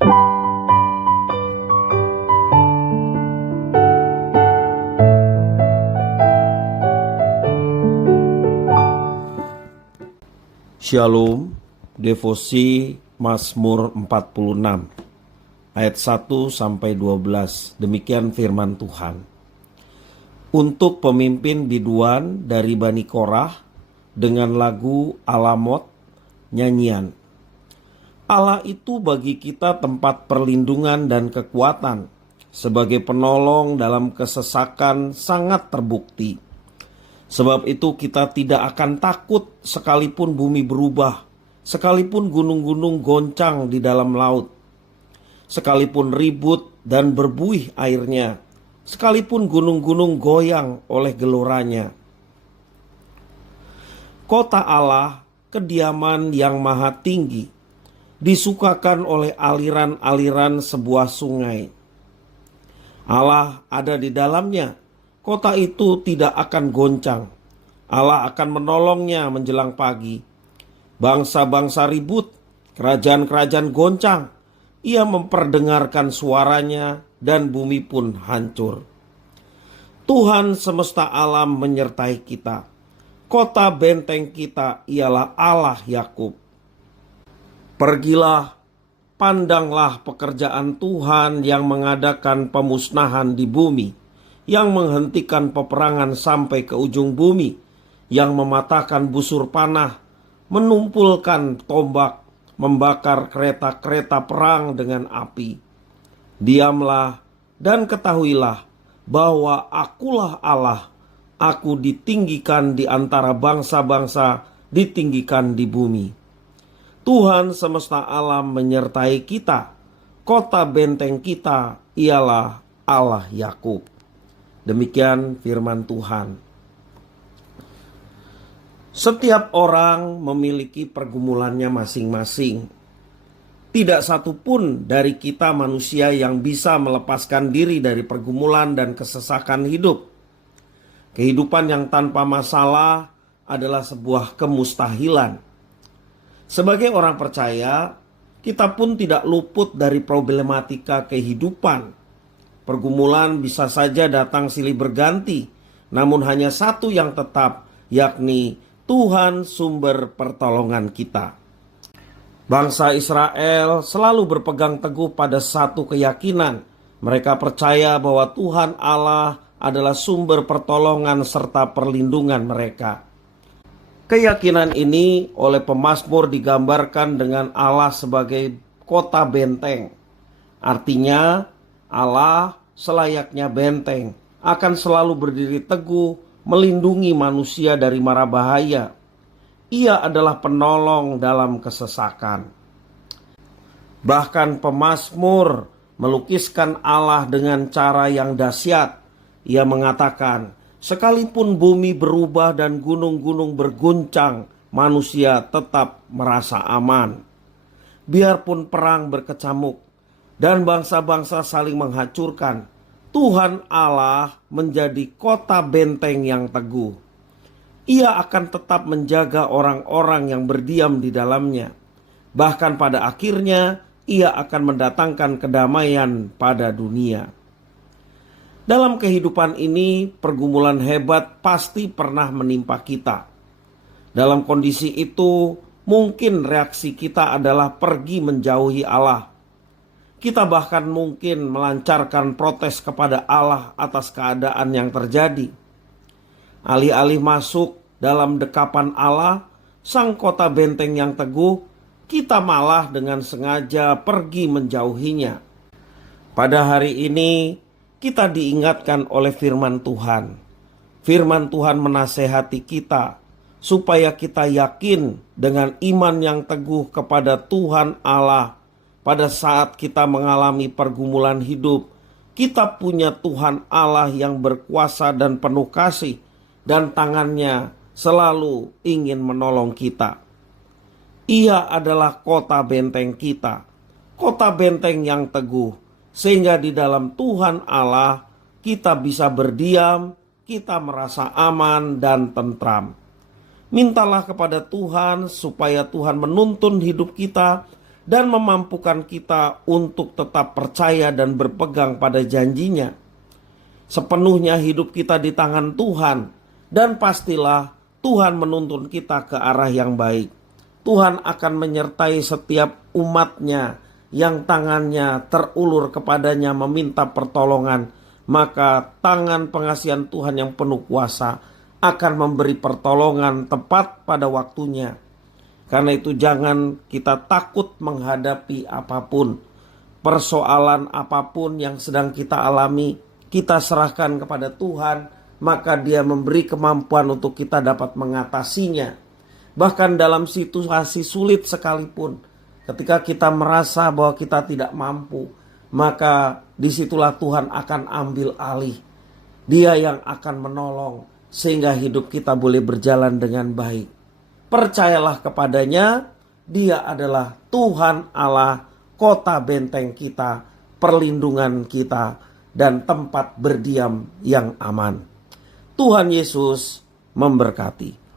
Shalom, devosi Mazmur 46 ayat 1-12. Demikian firman Tuhan. Untuk pemimpin biduan dari Bani Korah dengan lagu Alamot, nyanyian. Allah itu bagi kita tempat perlindungan dan kekuatan, sebagai penolong dalam kesesakan sangat terbukti. Sebab itu kita tidak akan takut sekalipun bumi berubah, sekalipun gunung-gunung goncang di dalam laut, sekalipun ribut dan berbuih airnya, sekalipun gunung-gunung goyang oleh geloranya. Kota Allah, kediaman yang maha tinggi, disukakan oleh aliran-aliran sebuah sungai. Allah ada di dalamnya. Kota itu tidak akan goncang. Allah akan menolongnya menjelang pagi. Bangsa-bangsa ribut, kerajaan-kerajaan goncang. Ia memperdengarkan suaranya dan bumi pun hancur. Tuhan semesta alam menyertai kita. Kota benteng kita ialah Allah Yakub. Pergilah, pandanglah pekerjaan Tuhan yang mengadakan pemusnahan di bumi, yang menghentikan peperangan sampai ke ujung bumi, yang mematahkan busur panah, menumpulkan tombak, membakar kereta-kereta perang dengan api. Diamlah dan ketahuilah bahwa akulah Allah, aku ditinggikan di antara bangsa-bangsa, ditinggikan di bumi. Tuhan semesta alam menyertai kita, kota benteng kita ialah Allah Yakub. Demikian firman Tuhan. Setiap orang memiliki pergumulannya masing-masing. Tidak satu pun dari kita manusia yang bisa melepaskan diri dari pergumulan dan kesesakan hidup. Kehidupan yang tanpa masalah adalah sebuah kemustahilan. Sebagai orang percaya, kita pun tidak luput dari problematika kehidupan. Pergumulan bisa saja datang silih berganti, namun hanya satu yang tetap, yakni Tuhan sumber pertolongan kita. Bangsa Israel selalu berpegang teguh pada satu keyakinan. Mereka percaya bahwa Tuhan Allah adalah sumber pertolongan serta perlindungan mereka. Keyakinan ini oleh pemazmur digambarkan dengan Allah sebagai kota benteng. Artinya Allah selayaknya benteng akan selalu berdiri teguh melindungi manusia dari mara bahaya. Ia adalah penolong dalam kesesakan. Bahkan pemazmur melukiskan Allah dengan cara yang dahsyat. Ia mengatakan, sekalipun bumi berubah dan gunung-gunung berguncang, manusia tetap merasa aman. Biarpun perang berkecamuk dan bangsa-bangsa saling menghancurkan, Tuhan Allah menjadi kota benteng yang teguh. Ia akan tetap menjaga orang-orang yang berdiam di dalamnya. Bahkan pada akhirnya, ia akan mendatangkan kedamaian pada dunia. Dalam kehidupan ini, pergumulan hebat pasti pernah menimpa kita. Dalam kondisi itu, mungkin reaksi kita adalah pergi menjauhi Allah. Kita bahkan mungkin melancarkan protes kepada Allah atas keadaan yang terjadi. Alih-alih masuk dalam dekapan Allah, sang kota benteng yang teguh, kita malah dengan sengaja pergi menjauhinya. Pada hari ini, kita diingatkan oleh firman Tuhan. Firman Tuhan menasehati kita supaya kita yakin dengan iman yang teguh kepada Tuhan Allah. Pada saat kita mengalami pergumulan hidup, kita punya Tuhan Allah yang berkuasa dan penuh kasih, dan tangannya selalu ingin menolong kita. Ia adalah kota benteng kita, kota benteng yang teguh, sehingga di dalam Tuhan Allah kita bisa berdiam, kita merasa aman dan tentram. Mintalah kepada Tuhan supaya Tuhan menuntun hidup kita dan memampukan kita untuk tetap percaya dan berpegang pada janjinya. Sepenuhnya hidup kita di tangan Tuhan, dan pastilah Tuhan menuntun kita ke arah yang baik. Tuhan akan menyertai setiap umatnya yang tangannya terulur kepadanya meminta pertolongan. Maka tangan pengasihan Tuhan yang penuh kuasa akan memberi pertolongan tepat pada waktunya. Karena itu jangan kita takut menghadapi apapun. Persoalan apapun yang sedang kita alami, kita serahkan kepada Tuhan, maka Dia memberi kemampuan untuk kita dapat mengatasinya. Bahkan dalam situasi sulit sekalipun, ketika kita merasa bahwa kita tidak mampu, maka disitulah Tuhan akan ambil alih. Dia yang akan menolong sehingga hidup kita boleh berjalan dengan baik. Percayalah kepadanya, Dia adalah Tuhan Allah, kota benteng kita, perlindungan kita, dan tempat berdiam yang aman. Tuhan Yesus memberkati.